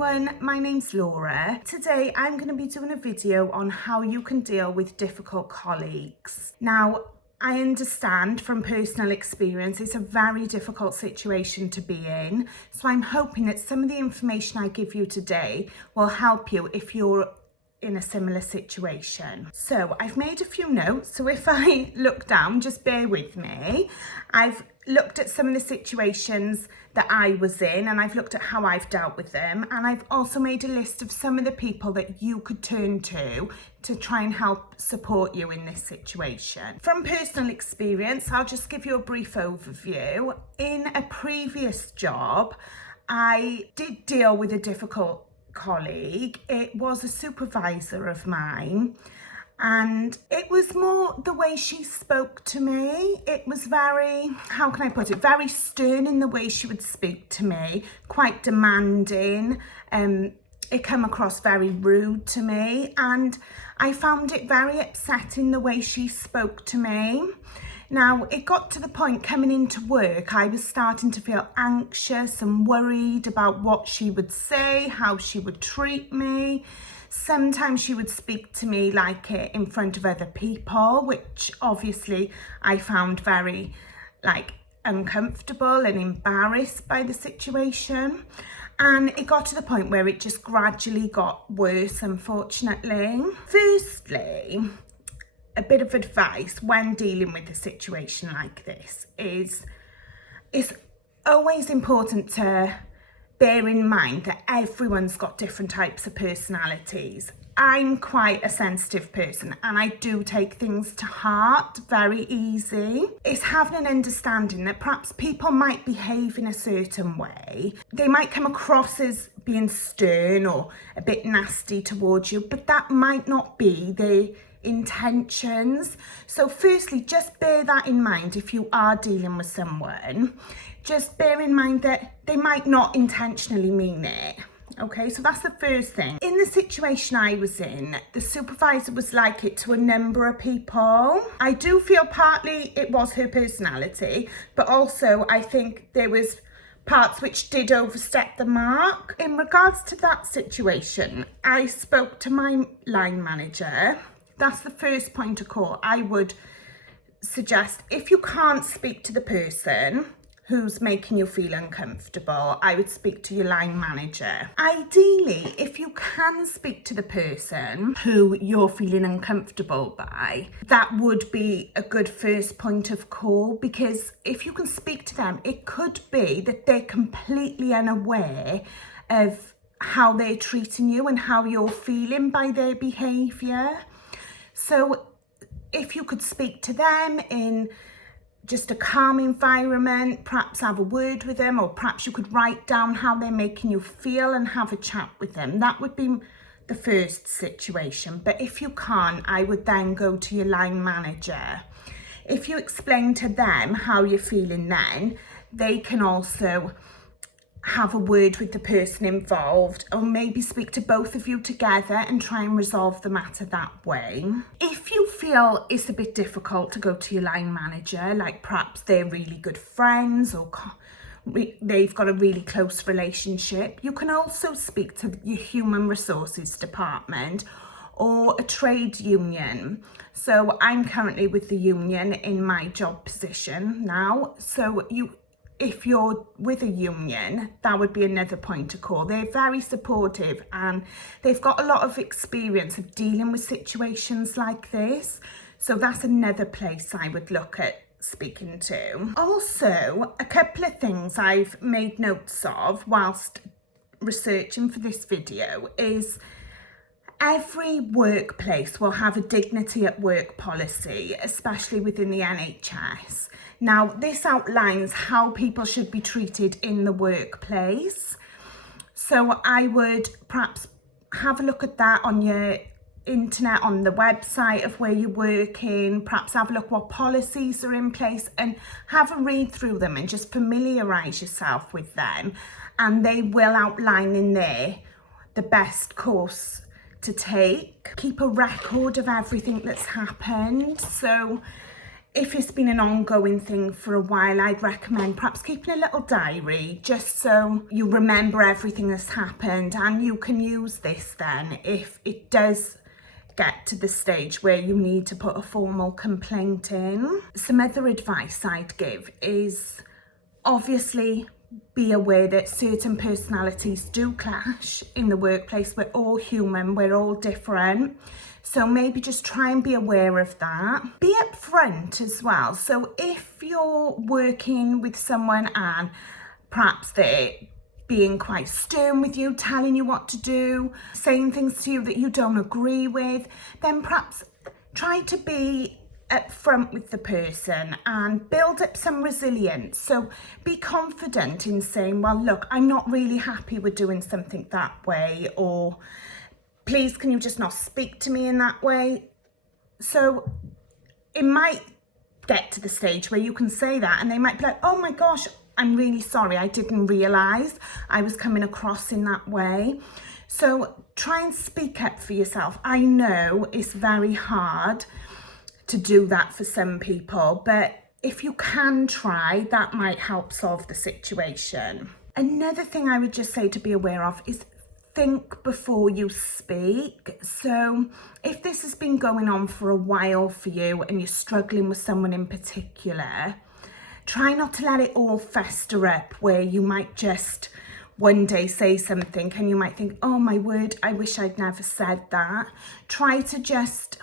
everyone, my name's Laura. Today I'm going to be doing a video on how you can deal with difficult colleagues. Now, I understand from personal experience it's a very difficult situation to be in, so I'm hoping that some of the information I give you today will help you if you're in a similar situation. So I've made a few notes, so if I look down, just bear with me. I've looked at some of the situations that I was in and I've looked at how I've dealt with them, and I've also made a list of some of the people that you could turn to try and help support you in this situation. From personal experience, I'll just give you a brief overview. In a previous job, I did deal with a difficult colleague. It was a supervisor of mine, and it was more the way she spoke to me. It was very, how can I put it, very stern in the way she would speak to me, quite demanding. It came across very rude to me, and I found it very upsetting the way she spoke to me. Now, it got to the point coming into work, I was starting to feel anxious and worried about what she would say, how she would treat me. Sometimes she would speak to me like it in front of other people, which obviously I found very uncomfortable and embarrassed by the situation. And it got to the point where it just gradually got worse, unfortunately. Firstly, a bit of advice when dealing with a situation like this is it's always important to bear in mind that everyone's got different types of personalities. I'm quite a sensitive person and I do take things to heart very easy. It's having an understanding that perhaps people might behave in a certain way. They might come across as being stern or a bit nasty towards you, but that might not be the intentions. So firstly, just bear that in mind. If you are dealing with someone, just bear in mind that they might not intentionally mean it. Okay, so that's the first thing. In the situation I was in, the supervisor was like it to a number of people. I do feel partly it was her personality, but also I think there was parts which did overstep the mark. In regards to that situation, I spoke to my line manager. That's the first point of call. I would suggest, if you can't speak to the person who's making you feel uncomfortable, I would speak to your line manager. Ideally, if you can speak to the person who you're feeling uncomfortable by, that would be a good first point of call, because if you can speak to them, it could be that they're completely unaware of how they're treating you and how you're feeling by their behaviour. So if you could speak to them in just a calm environment, perhaps have a word with them, or perhaps you could write down how they're making you feel and have a chat with them. That would be the first situation. But if you can't, I would then go to your line manager. If you explain to them how you're feeling, then they can also have a word with the person involved, or maybe speak to both of you together and try and resolve the matter that way. If you feel it's a bit difficult to go to your line manager, like perhaps they're really good friends or they've got a really close relationship, you can also speak to your human resources department or a trade union. So I'm currently with the union in my job position now, so if you're with a union, that would be another point to call. They're very supportive and they've got a lot of experience of dealing with situations like this. So that's another place I would look at speaking to. Also, a couple of things I've made notes of whilst researching for this video is every workplace will have a dignity at work policy, especially within the NHS. Now, this outlines how people should be treated in the workplace. So I would perhaps have a look at that on your internet, on the website of where you're working, perhaps have a look what policies are in place and have a read through them and just familiarise yourself with them. And they will outline in there the best course to take. Keep a record of everything that's happened. So if it's been an ongoing thing for a while, I'd recommend perhaps keeping a little diary just so you remember everything that's happened, and you can use this then if it does get to the stage where you need to put a formal complaint in. Some other advice I'd give is obviously be aware that certain personalities do clash in the workplace. We're all human, we're all different. So maybe just try and be aware of that. Be upfront as well. So if you're working with someone and perhaps they're being quite stern with you, telling you what to do, saying things to you that you don't agree with, then perhaps try to be upfront with the person and build up some resilience. So be confident in saying, well, look, I'm not really happy with doing something that way, or please, can you just not speak to me in that way? So it might get to the stage where you can say that and they might be like, oh my gosh, I'm really sorry, I didn't realise I was coming across in that way. So try and speak up for yourself. I know it's very hard to do that for some people, but if you can try, that might help solve the situation. Another thing I would just say to be aware of is think before you speak. So if this has been going on for a while for you and you're struggling with someone in particular, try not to let it all fester up where you might just one day say something and you might think, oh my word, I wish I'd never said that. Try to just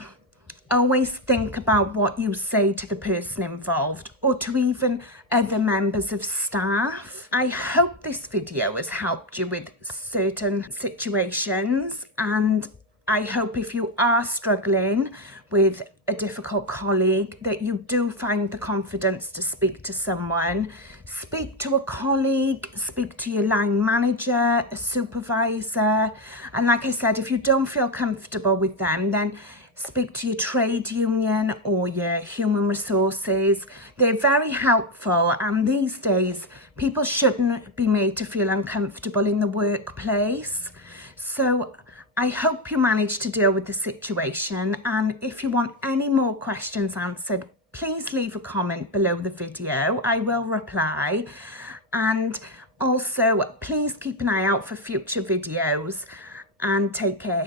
always think about what you say to the person involved or to even other members of staff. I hope this video has helped you with certain situations, and I hope if you are struggling with a difficult colleague that you do find the confidence to speak to someone. Speak to a colleague, speak to your line manager, a supervisor, and like I said, if you don't feel comfortable with them, then speak to your trade union or your human resources. They're very helpful, and these days people shouldn't be made to feel uncomfortable in the workplace. So I hope you managed to deal with the situation, and if you want any more questions answered, please leave a comment below the video. I will reply, and also please keep an eye out for future videos, and take care.